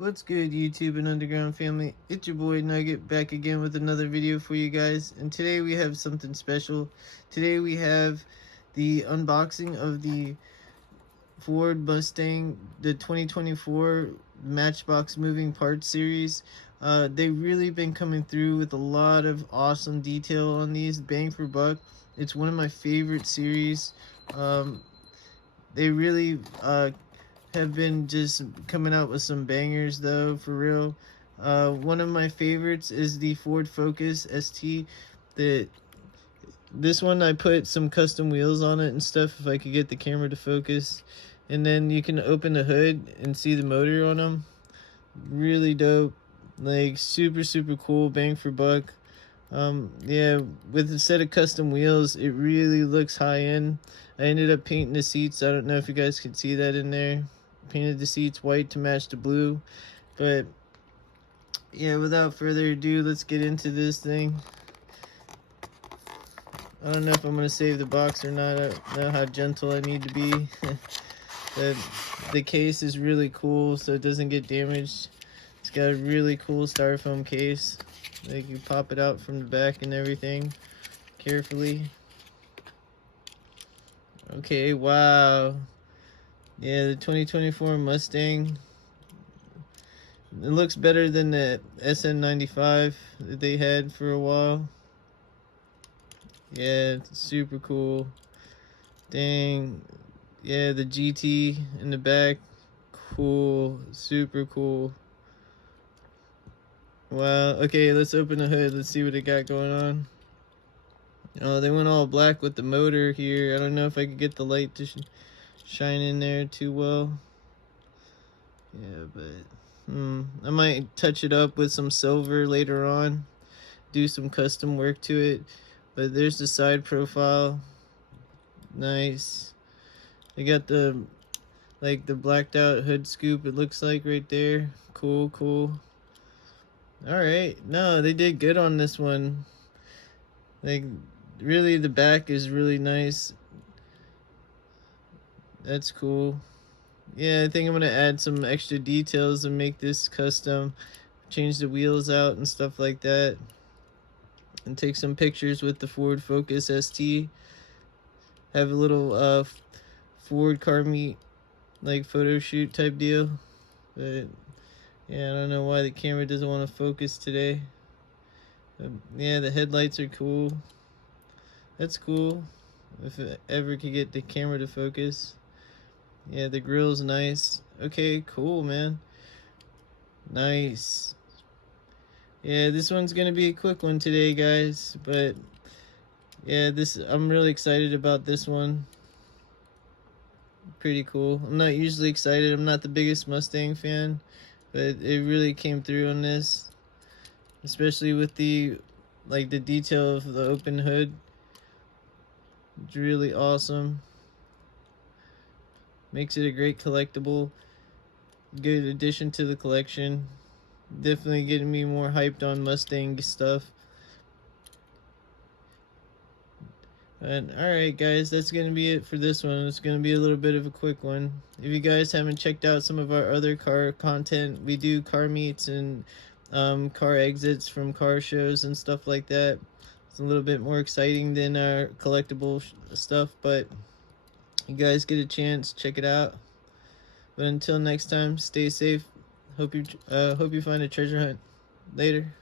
What's good, YouTube and Underground family? It's your boy Nugget back again with another video for you guys. And today we have something special. Today we have the unboxing of the Ford Mustang, the 2024 Matchbox moving parts series. They've really been coming through with a lot of awesome detail on these, bang for buck. It's one of my favorite series. They really have been just coming out with some bangers though, for real. One of my favorites is the Ford Focus ST. This one I put some custom wheels on it and stuff if I could get the camera to focus. And then you can open the hood and see the motor on them. Really dope. Like super cool, bang for buck. Yeah, with a set of custom wheels, it really looks high end. I ended up painting the seats. I don't know if you guys could see that in there. Painted the seats white to match the blue. But yeah, without further ado, let's get into this thing. I don't know if I'm gonna save the box or not. I don't know how gentle I need to be. The case is really cool, so it doesn't get damaged. It's got a really cool styrofoam case. Like, you pop it out from the back and everything carefully. Okay, wow. Yeah, the 2024 Mustang. It looks better than the SN95 that they had for a while. Yeah, it's super cool. Dang. Yeah, the GT in the back. Cool. Super cool. Wow. Okay, let's open the hood. Let's see what it got going on. Oh, they went all black with the motor here. I don't know if I could get the light to shine in there too well. Yeah, but I might touch it up with some silver later on. Do some custom work to it. But there's the side profile. Nice. They got the blacked out hood scoop, it looks like, right there. Cool. Alright, no, they did good on this one. Like, really, the back is really nice. That's cool. Yeah, I think I'm gonna add some extra details and make this custom. Change the wheels out and stuff like that. And take some pictures with the Ford Focus ST. Have a little Ford car meet, like, photo shoot type deal. But yeah, I don't know why the camera doesn't want to focus today. Yeah, the headlights are cool. That's cool. If it ever could get the camera to focus. Yeah, the grill's nice. Okay, cool, man. Nice. Yeah, this one's gonna be a quick one today, guys. But yeah, I'm really excited about this one. Pretty cool. I'm not usually excited. I'm not the biggest Mustang fan, but it really came through on this, especially with the detail of the open hood. It's really awesome. Makes it a great collectible. Good addition to the collection. Definitely getting me more hyped on Mustang stuff. And alright, guys, that's going to be it for this one. It's going to be a little bit of a quick one. If you guys haven't checked out some of our other car content, we do car meets and car exits from car shows and stuff like that. It's a little bit more exciting than our collectible stuff, but you guys get a chance, check it out. But until next time, stay safe. Hope you find a treasure hunt. Later.